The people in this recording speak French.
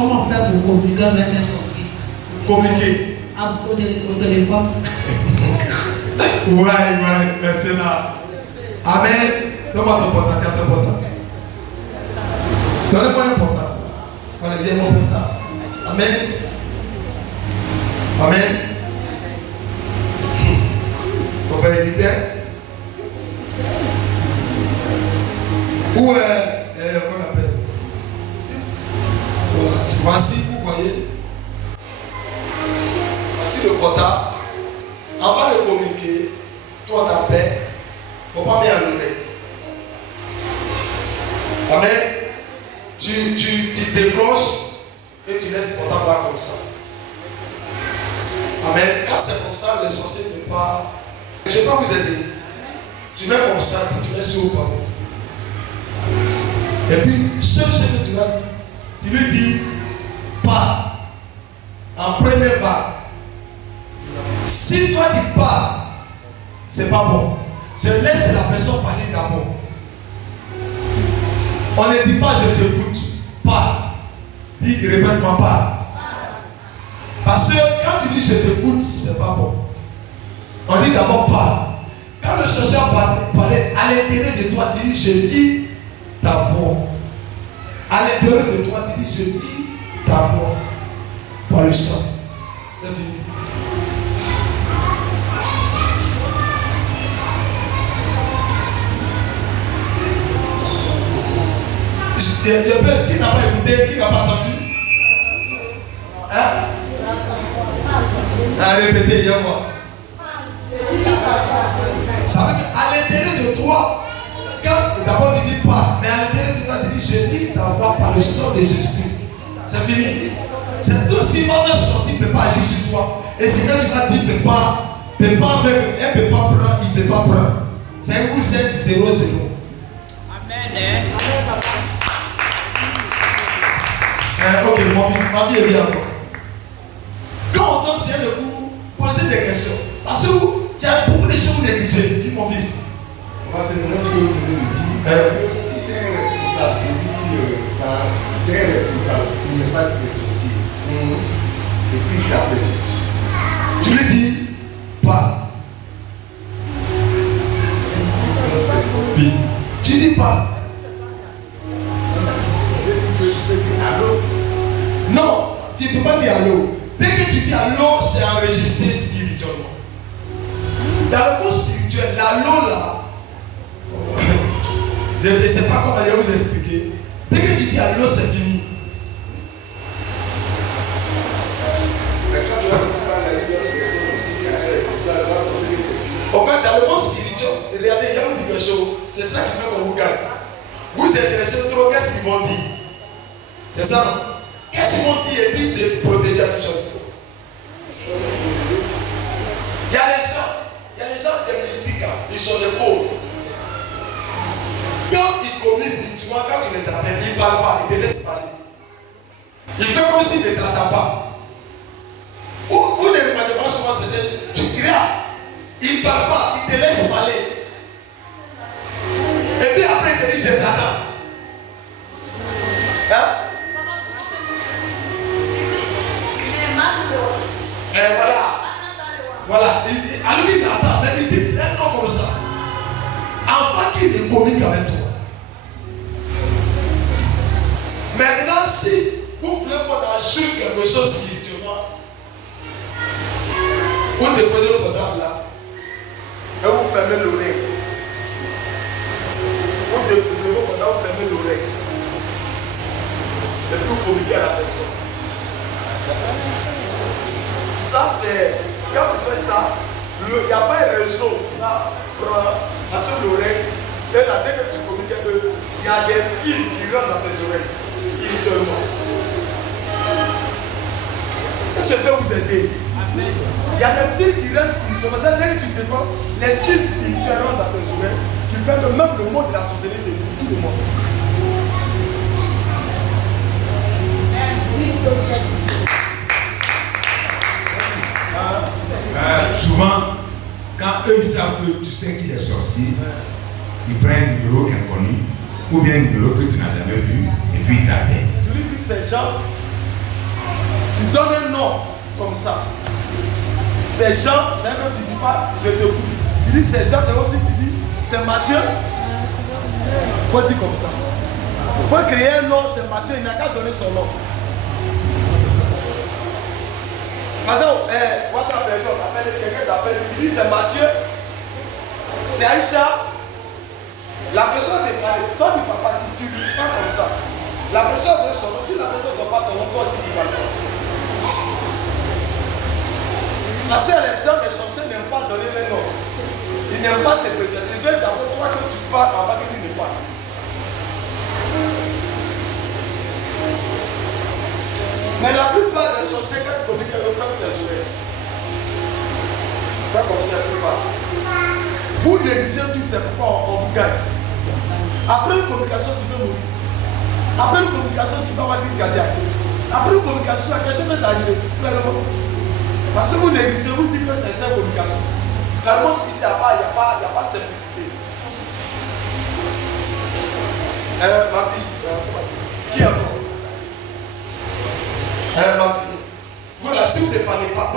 Comment faire pour communiquer avec un sorcier? Communiquer. Au téléphone. Ouais, maintenant. Amen. Donne-moi ton portable, tiens ton portable. Donnez-moi un portable. Voilà, viens mon portable. Amen. Amen. Mon père est leader. Où est, qu'on appelle? Voilà. Voici, vous voyez. Voici le portable. Avant de communiquer, toi ta paix, il ne faut pas bien l'oreille. Amen. Tu décroches et tu laisses le portable là comme ça. Amen. Quand c'est comme ça, les sorciers ne peuvent pas. Je ne vais pas vous aider. Tu mets comme ça, puis tu mets sur le panneau. Et puis, seul ce que tu vas dire, tu lui dis, pas en première vague. Si toi tu parles, c'est pas bon. Je laisse la personne parler d'abord. On ne dit pas je t'écoute. Parle. Dis, répète-moi parle. Parce que quand tu dis je t'écoute, c'est pas bon. On dit d'abord parle. Quand le chercheur parlait à l'intérieur de toi, tu dis je lis ta voix. À l'intérieur de toi, tu dis je lis ta voix. Par le sang. C'est fini. Qui n'a pas écouté, qui n'a pas entendu? Hein? Répétez, il y a quoi? Ça veut dire qu'à l'intérieur de toi, quand d'abord tu dis pas, mais à l'intérieur de toi tu dis je lis ta voix par le sang de Jésus-Christ. C'est fini. C'est tout si votre sortie ne peut pas agir sur toi. Et c'est quand tu vas dire ne peut pas faire, elle ne peut pas prendre, il ne peut pas prendre. C'est vous êtes 0-0. Amen. Ok, ma vie est bien encore. Quand on donne c'est de vous poser des questions. Parce que il y a beaucoup de choses négligées. Dis mon fils. Moi, c'est ce que vous venez de dire. Si c'est un responsable, c'est un responsable, il n'est pas des sorciers. Et puis il t'appelle. Tu lui dis pas. Oui. Tu dis pas. Non, tu ne peux pas dire allô. Dès que tu dis allô, c'est enregistré spirituellement. Dans le monde spirituel, l'allô là, je ne sais pas comment vous expliquer. Dès que tu dis allô, c'est fini. En fait, dans le monde spirituel, regardez, il y a une quelque chose. C'est ça qui fait qu'on vous gagne. Vous intéressez trop, qu'est-ce qu'ils vont dire? C'est ça, non? Qu'est-ce qu'ils vont dire et puis de protéger à tout ça? Il y a des gens des mystiques, ils sont des pauvres. Quand ils communiquent, tu vois, quand tu les appelles, ils ne parlent pas, ils te laissent parler. Il fait comme s'ils ne t'attendent pas. Ou des remaniements souvent, c'est tu regardes, ils ne parlent pas, ils te laissent parler. Et puis après, ils te disent, je t'attends. Hein? Et voilà. Alors il t'attend, même il te plaît comme ça. Avant qu'il ne communique avec toi. Maintenant, si vous voulez qu'on ajoute quelque chose spirituellement, vous déposez le portable là et vous fermez l'oreille. Vous déposez le portable, vous fermez l'oreille. Et puis vous communiquez à la personne. Ça c'est, quand vous faites ça, il n'y a pas un réseau qui va prendre à sur l'oreille. Et là, dès que tu communiques avec eux, il y a des fils qui rentrent dans tes oreilles, spirituellement. Est-ce que je peux vous aider? Amen. Il y a des fils qui restent spirituellement. Dès que tu découvres, les fils spirituels rentrent dans tes oreilles, qui fait que même le mot de la sorcellerie te dit tout le monde. Souvent, quand eux ils savent que tu sais qu'il est sorcier, ils prennent un numéro inconnu ou bien un numéro que tu n'as jamais vu et puis ils t'appellent. Je lui dis ces gens, Tu donnes un nom comme ça. C'est Jean, c'est quand tu dis pas, je te coupe. Tu dis c'est Jean, c'est aussi tu dis, c'est Matthieu. Il faut dire comme ça. Il faut créer un nom, c'est Matthieu, il n'a qu'à donner son nom. Par exemple, votre personne appelle quelqu'un d'appel, tu dis c'est Matthieu, c'est Aïcha. La personne n'est pas, toi du papa, tu dis pas comme ça. La personne doit son nom, si la personne ne doit pas ton nom, toi aussi tu vas le donner. Parce que les gens des sorciers n'aiment pas donner les noms. Ils n'aiment pas se présenter. Ils veulent d'abord toi que tu parles avant que tu ne parles. Mais la plupart des sorciers, quand ils communiquent, ils ferment les oreilles. Faites comme ça, la plupart. Vous négligez tout, c'est pourquoi on vous gagne. Après une communication, tu peux mourir. Après une communication, tu peux avoir une cardiaque. Après une communication, la question peut t'arriver pleinement. Parce que vous négligez, vous dites que c'est cette communication. Carrément, il n'y a pas simplicité. Ma fille, qui est encore? Ma fille, voilà, si vous ne parlez pas,